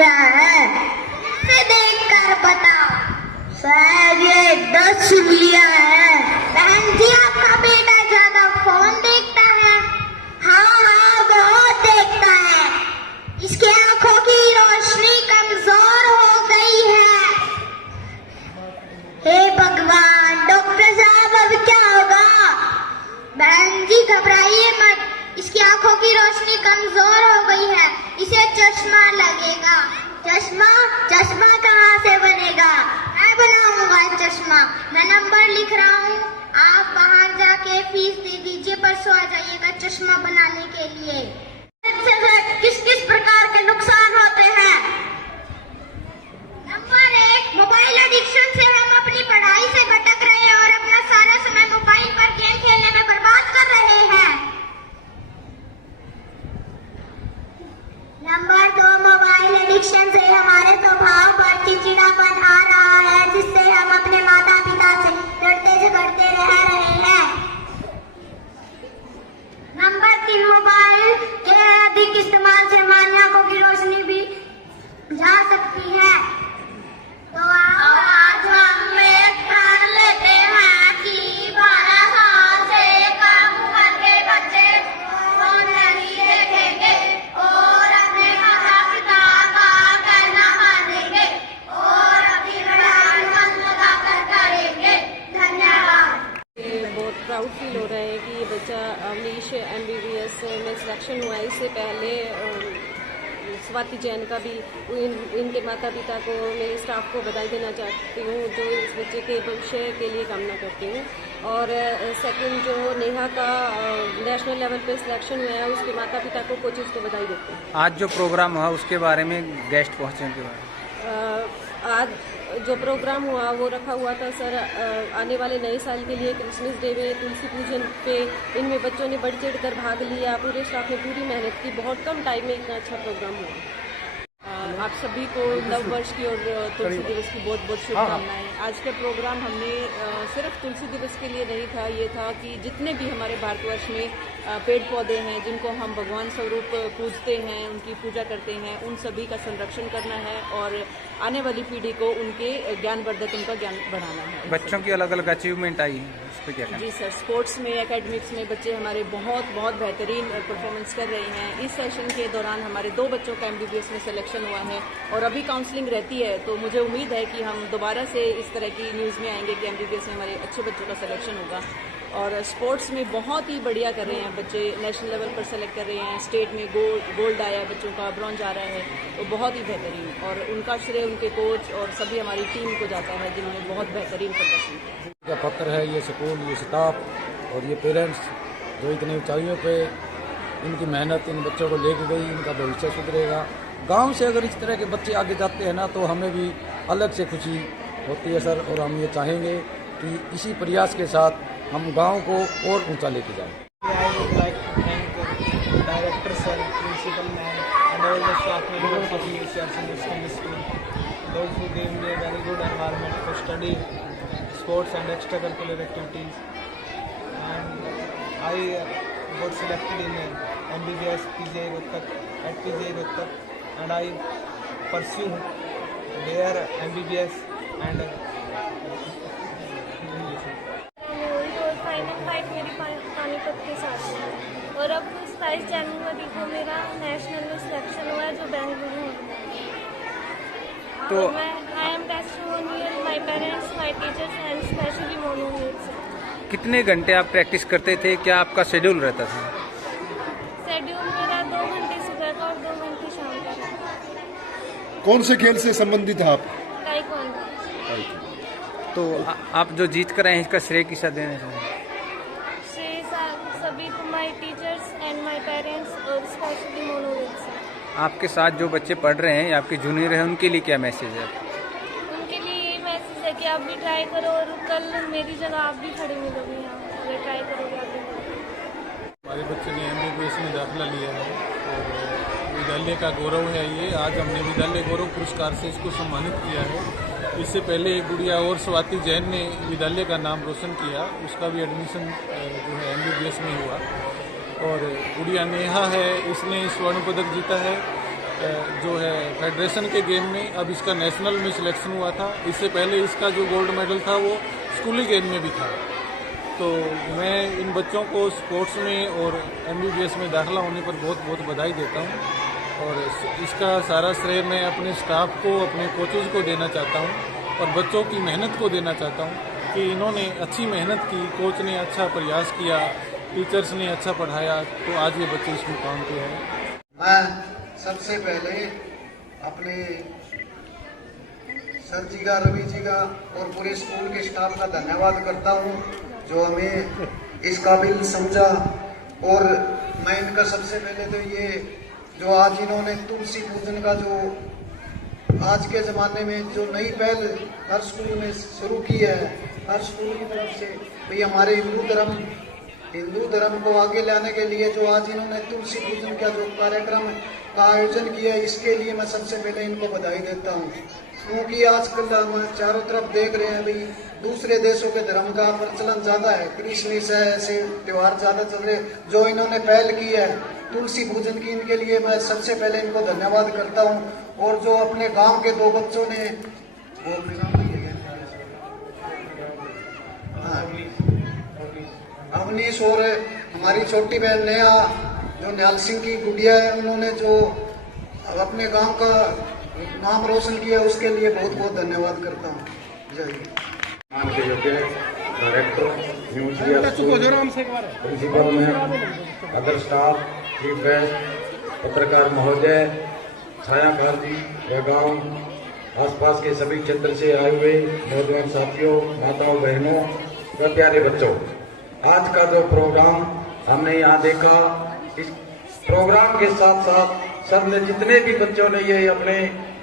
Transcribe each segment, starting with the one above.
लिया है? इसे देखकर बताओ। शायद ये 10 लिया है। बहन जी, आपका बेटा ज्यादा फोन देखता है? हाँ, बहुत देखता है। इसके आंखों की रोशनी कमजोर हो गई है। हे भगवान, डॉक्टर साहब अब क्या होगा? बहन जी घबराइए मत, इसकी आंखों की रोशनी कमजोर हो गई है, इसे चश्मा लगेगा। चश्मा? चश्मा कहाँ से बनेगा? मैं बनाऊंगा चश्मा। मैं नंबर लिख रहा हूँ, आप बाहर जाके फीस दे दीजिए, परसों आ जाइएगा चश्मा बनाने के लिए। किस किस प्रकार के नुकसान होते हैं? नंबर 1, मोबाइल एडिक्शन से हम अपनी पढ़ाई से भटक रहे हैं और अपना सारा समय मोबाइल पर गेम खेलने में बर्बाद कर रहे हैं। नंबर 2, मोबाइल एडिक्शन से हमारे स्वभाव पर चिड़चिड़ापन आ रहा है, जिससे हम अपने माता पिता से लड़ते झगड़ते रह रहे हैं। नंबर 3, मोबाइल के अधिक इस्तेमाल से हमारी आंखों की रोशनी भी जा सकती है। तो आज हम एक प्रण लेते हैं कि 12 साल से कम उम्र के बच्चे फोन नहीं देखेंगे और अपने माता पिता का कहना मानेंगे और अपनी पढ़ाई मन लगाकर करेंगे। धन्यवाद। बहुत प्राउड फील हो रहा है कि ये बच्चा अवनीश MBBS में सिलेक्शन हुआ है। इससे पहले स्वाति जैन का भी इनके माता पिता को, मेरे स्टाफ को बधाई देना चाहती हूँ, जो इस बच्चे के भविष्य के लिए कामना करती हूँ। और सेकंड, जो नेहा का नेशनल लेवल पे सिलेक्शन हुआ है, उसके माता पिता को, कोचेस को बधाई देती हूँ। आज जो प्रोग्राम हुआ उसके बारे में, गेस्ट पहुँचे उनके बारे में। आज जो प्रोग्राम हुआ वो रखा हुआ था सर, आने वाले नए साल के लिए क्रिसमस डे में, तुलसी पूजन पे। इनमें बच्चों ने बढ़ चढ़ कर भाग लिया, पूरे स्टाफ ने पूरी मेहनत की, बहुत कम टाइम में इतना अच्छा प्रोग्राम हुआ। आप सभी को नव वर्ष की और तुलसी दिवस की बहुत बहुत शुभकामनाएं। आज का प्रोग्राम हमने सिर्फ तुलसी दिवस के लिए नहीं था, ये था कि जितने भी हमारे भारतवर्ष में पेड़ पौधे हैं जिनको हम भगवान स्वरूप पूजते हैं, उनकी पूजा करते हैं, उन सभी का संरक्षण करना है और आने वाली पीढ़ी को उनके ज्ञानवर्धक, उनका ज्ञान बढ़ाना है। बच्चों की अलग अलग अचीवमेंट आई है, उस पर क्या कहना? जी सर, स्पोर्ट्स में, एकेडमिक्स में बच्चे हमारे बहुत बेहतरीन परफॉर्मेंस कर रहे हैं। इस सेशन के दौरान हमारे 2 बच्चों का MBBS में सिलेक्शन हुआ है और अभी काउंसलिंग रहती है, तो मुझे उम्मीद है कि हम दोबारा से इस तरह की न्यूज़ में आएंगे कि MBBS में हमारे अच्छे बच्चों का सिलेक्शन होगा। और स्पोर्ट्स में बहुत ही बढ़िया कर रहे हैं बच्चे, नेशनल लेवल पर सेलेक्ट कर रहे हैं, स्टेट में गोल्ड आया बच्चों का, ब्रॉन्ज आ रहा है, तो बहुत ही बेहतरीन। और उनका श्रेय उनके कोच और सभी हमारी टीम को जाता है, जिन्होंने बहुत बेहतरीन प्रदर्शन किया। फख्र है ये स्कूल, ये स्टाफ और ये पेरेंट्स जो इतनी ऊंचाइयों पे इनकी मेहनत इन बच्चों को लेके गई, इनका भविष्य सुधरेगा। गांव से अगर इस तरह के बच्चे आगे जाते हैं ना, तो हमें भी अलग से खुशी होती है सर, और हम ये चाहेंगे कि इसी प्रयास के साथ हम गांव को और ऊंचा लेके जाएं। I would like to thank Director Sir, Principal Ma'am and all the staff members of UCR Senior Secondary School, those who gave me a very good environment for study, sports and extracurricular activities. And I got selected in MBBS PGI Rohtak at PGI Rohtak, and I pursue their MBBS and final fight मेरी पानीपत के साथ है और अब 27 जनवरी को मेरा national में selection हुआ है, जो बेंगलुरु में। तो I am testimonial my parents, my teachers and specially मोनोमेट्स। कितने घंटे आप प्रैक्टिस करते थे, क्या आपका शेड्यूल रहता था? शेड्यूल मेरा 2 घंटे सुबह का और 2 घंटे शाम का। कौन से खेल से संबंधित है आप? ताइक्वांडो। तो आप जो जीत कर आए हैं, इसका श्रेय किसा देना चाहिए? सभी को, my teachers and my parents और स्पेशली मोनोमेट्स। आपके साथ जो बच्चे पढ़ रहे हैं या आपके जूनियर हैं, उनके लिए क्या मैसेज है? उनके लिए ये मैसेज है कि आप भी ट्राई करो और कल मेरी जगह आप भी खड़े मिलोगे यहाँ, अगर ट्राई करोगे आप भी। हमारे बच्चे ने MBBS में दाखिला लिया है और विद्यालय का गौरव है ये। आज हमने विद्यालय गौरव पुरस्कार से इसको सम्मानित किया है। इससे पहले एक गुड़िया और स्वाति जैन ने विद्यालय का नाम रोशन किया, उसका भी एडमिशन जो है MBBS में हुआ। और गुड़िया नेहा है, इसने स्वर्ण पदक जीता है जो है फेडरेशन के गेम में अब इसका नेशनल में सिलेक्शन हुआ था। इससे पहले इसका जो गोल्ड मेडल था वो स्कूली गेम में भी था। तो मैं इन बच्चों को स्पोर्ट्स में और MBBS में दाखिला होने पर बहुत बहुत बधाई देता हूँ और इसका सारा श्रेय मैं अपने स्टाफ को, अपने कोचेज़ को देना चाहता हूँ और बच्चों की मेहनत को देना चाहता हूँ कि इन्होंने अच्छी मेहनत की, कोच ने अच्छा प्रयास किया, टीचर्स ने अच्छा पढ़ाया, तो आज ये बच्चे इस मुकाम पे हैं। मैं सबसे पहले अपने सर जी का, रवि जी का और पूरे स्कूल के स्टाफ का धन्यवाद करता हूँ जो हमें इस काबिल समझा। और मैं इनका सबसे पहले तो ये जो आज इन्होंने तुलसी पूजन का जो आज के ज़माने में जो नई पहल हर स्कूल में शुरू की है, हर स्कूल की तरफ से, भाई हमारे हिंदू धर्म को आगे लाने के लिए जो आज इन्होंने तुलसी पूजन का जो कार्यक्रम का आयोजन किया है, इसके लिए मैं सबसे पहले इनको बधाई देता हूँ। क्योंकि आजकल हम चारों तरफ देख रहे हैं भाई दूसरे देशों के धर्म का प्रचलन ज़्यादा है, क्रिसमस है, ऐसे त्यौहार ज़्यादा चल रहे हैं। जो इन्होंने पहल की है तुलसी पूजन की, इनके लिए मैं सबसे पहले इनको धन्यवाद करता हूँ। और जो अपने गांव के 2 बच्चों ने अवनीश और हमारी छोटी बहन नेहा जो न्याल सिंह की गुड़िया है, उन्होंने जो अपने गांव का नाम रोशन किया, उसके लिए बहुत बहुत धन्यवाद करता हूँ। जय हिंद। के योग्य डायरेक्टर प्रिंसिपल में अदर स्टाफ, चीफ गेस्ट, पत्रकार महोदय, छायाकार जी व गाँव आसपास के सभी क्षेत्र से आए हुए नौजवान साथियों, माताओं, बहनों व प्यारे बच्चों, आज का जो प्रोग्राम हमने यहाँ देखा, इस प्रोग्राम के साथ साथ सर ने जितने भी बच्चों ने ये अपने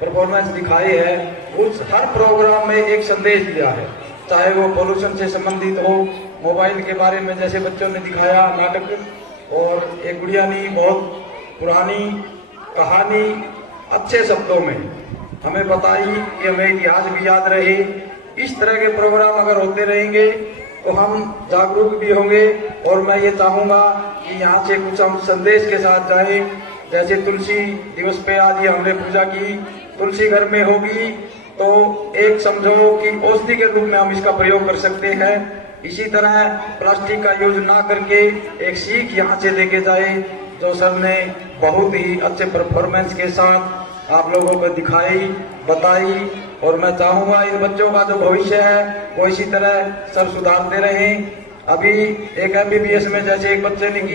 परफॉर्मेंस दिखाए हैं, उस हर प्रोग्राम में एक संदेश दिया है, चाहे वो पोल्यूशन से संबंधित हो, मोबाइल के बारे में जैसे बच्चों ने दिखाया नाटक, और एक गुड़िया ने बहुत पुरानी कहानी अच्छे शब्दों में हमें बताई कि हमें इतिहास भी याद रहे। इस तरह के प्रोग्राम अगर होते रहेंगे तो हम जागरूक भी होंगे और मैं ये चाहूँगा कि यहाँ से कुछ हम संदेश के साथ जाएं। जैसे तुलसी दिवस पे आज ये हमने पूजा की, तुलसी घर में होगी तो एक समझो कि औषधि के रूप में हम इसका प्रयोग कर सकते हैं। इसी तरह प्लास्टिक का यूज ना करके एक सीख यहाँ से लेके जाए जो सर ने बहुत ही अच्छे परफॉर्मेंस के साथ आप लोगों को दिखाई, बताई। और मैं चाहूँगा इन बच्चों का जो भविष्य है वो इसी तरह सर सुधारते रहें। अभी एक MBBS में जैसे एक बच्चे ने की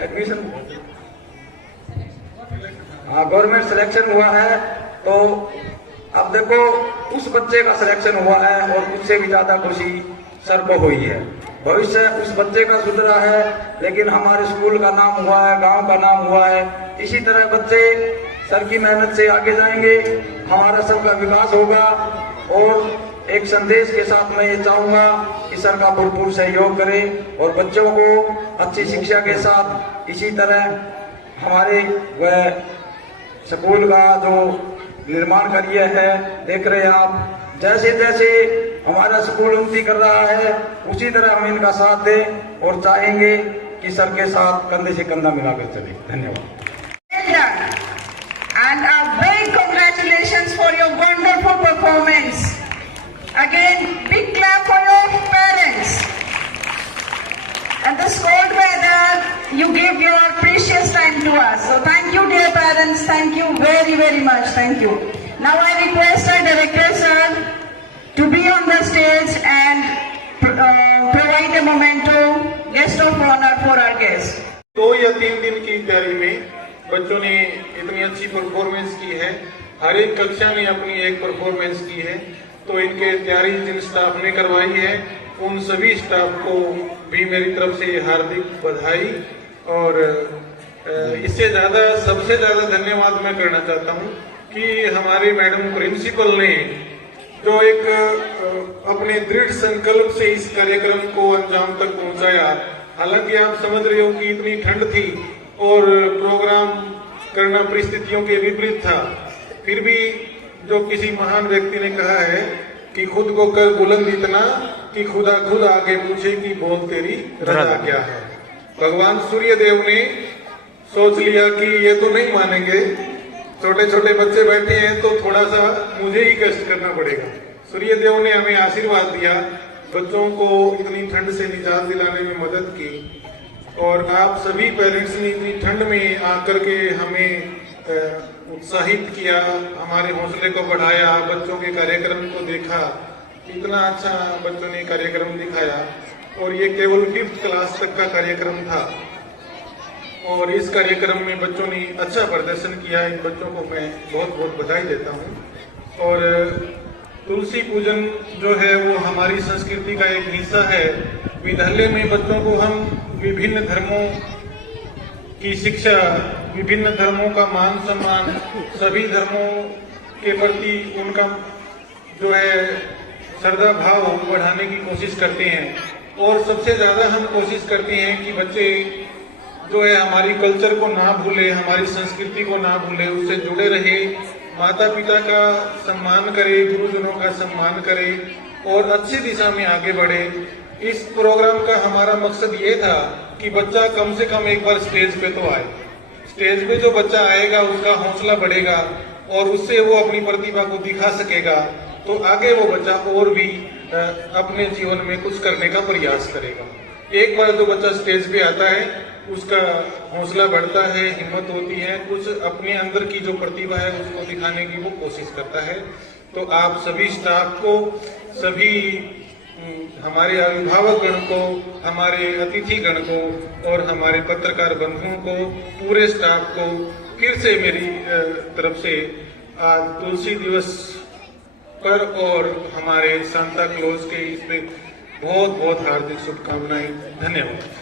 एडमिशन, गवर्नमेंट सिलेक्शन हुआ है, तो अब देखो उस बच्चे का सिलेक्शन हुआ है और उससे भी ज्यादा खुशी सर को हुई है। भविष्य उस बच्चे का सुधरा है, लेकिन हमारे स्कूल का नाम हुआ है, गांव का नाम हुआ है। इसी तरह बच्चे सर की मेहनत से आगे जाएंगे, हमारा सबका विकास होगा। और एक संदेश के साथ मैं ये चाहूँगा कि सर का भरपूर सहयोग करें और बच्चों को अच्छी शिक्षा के साथ इसी तरह हमारे वह स्कूल का जो निर्माण कार्य है, देख रहे हैं आप, जैसे जैसे हमारा स्कूल उन्नति कर रहा है उसी तरह हम इनका साथ दें और चाहेंगे कि सर के साथ कंधे से कंधा मिलाकर चले। धन्यवाद। And a big congratulations for your wonderful performance. Again, big clap for your parents. And this cold weather, you give your precious time to us. So thank you, dear parents. Thank you very, very much. Thank you. Now I request our director, sir, to be on the stage and provide a memento, guest of honor for our guests. 2 या 3 दिन की तैयारी में बच्चों ने इतनी अच्छी performance की है, हर एक कक्षा ने अपनी एक परफॉर्मेंस की है। तो इनके तैयारी जिन स्टाफ ने करवाई है उन सभी स्टाफ को भी मेरी तरफ से हार्दिक बधाई। और इससे ज्यादा सबसे ज्यादा धन्यवाद मैं करना चाहता हूं कि हमारे मैडम प्रिंसिपल ने जो एक अपने दृढ़ संकल्प से इस कार्यक्रम को अंजाम तक पहुंचाया। हालांकि आप समझ रहे हो कि इतनी ठंड थी और प्रोग्राम करना परिस्थितियों के विपरीत था, फिर भी जो किसी महान व्यक्ति ने कहा है कि खुद को कर बुलंद इतना कि खुदा खुद आगे पूछे कि बोल तेरी रजा क्या है। भगवान सूर्यदेव ने सोच लिया कि ये तो नहीं मानेंगे, छोटे छोटे बच्चे बैठे हैं तो थोड़ा सा मुझे ही कष्ट करना पड़ेगा। सूर्यदेव ने हमें आशीर्वाद दिया, बच्चों को इतनी ठंड से निजात दिलाने में मदद की, और आप सभी पेरेंट्स ने इतनी ठंड में आकर के हमें उत्साहित किया, हमारे हौसले को बढ़ाया, बच्चों के कार्यक्रम को देखा, इतना अच्छा बच्चों ने कार्यक्रम दिखाया। और ये केवल 5th क्लास तक का कार्यक्रम था, और इस कार्यक्रम में बच्चों ने अच्छा प्रदर्शन किया। इन बच्चों को मैं बहुत बहुत बधाई देता हूँ। और तुलसी पूजन जो है वो हमारी संस्कृति का एक हिस्सा है। विद्यालय में बच्चों को हम विभिन्न धर्मों की शिक्षा, विभिन्न धर्मों का मान सम्मान, सभी धर्मों के प्रति उनका जो है श्रद्धा भाव बढ़ाने की कोशिश करते हैं। और सबसे ज्यादा हम कोशिश करते हैं कि बच्चे जो है हमारी कल्चर को ना भूले, हमारी संस्कृति को ना भूले, उससे जुड़े रहे, माता पिता का सम्मान करे, गुरुजनों का सम्मान करे और अच्छी दिशा में आगे बढ़े। इस प्रोग्राम का हमारा मकसद ये था कि बच्चा कम से कम एक बार स्टेज पे तो आए। स्टेज पे जो बच्चा आएगा उसका हौसला बढ़ेगा और उससे वो अपनी प्रतिभा को दिखा सकेगा, तो आगे वो बच्चा और भी अपने जीवन में कुछ करने का प्रयास करेगा। एक बार जो बच्चा स्टेज पे आता है उसका हौसला बढ़ता है, हिम्मत होती है, कुछ अपने अंदर की जो प्रतिभा है उसको दिखाने की वो कोशिश करता है। तो आप सभी स्टाफ को, सभी हमारे अभिभावक गण को, हमारे अतिथि गण को और हमारे पत्रकार बंधुओं को, पूरे स्टाफ को फिर से मेरी तरफ से आज तुलसी दिवस पर और हमारे सांता क्लॉज के इस पे बहुत बहुत हार्दिक शुभकामनाएं। धन्यवाद।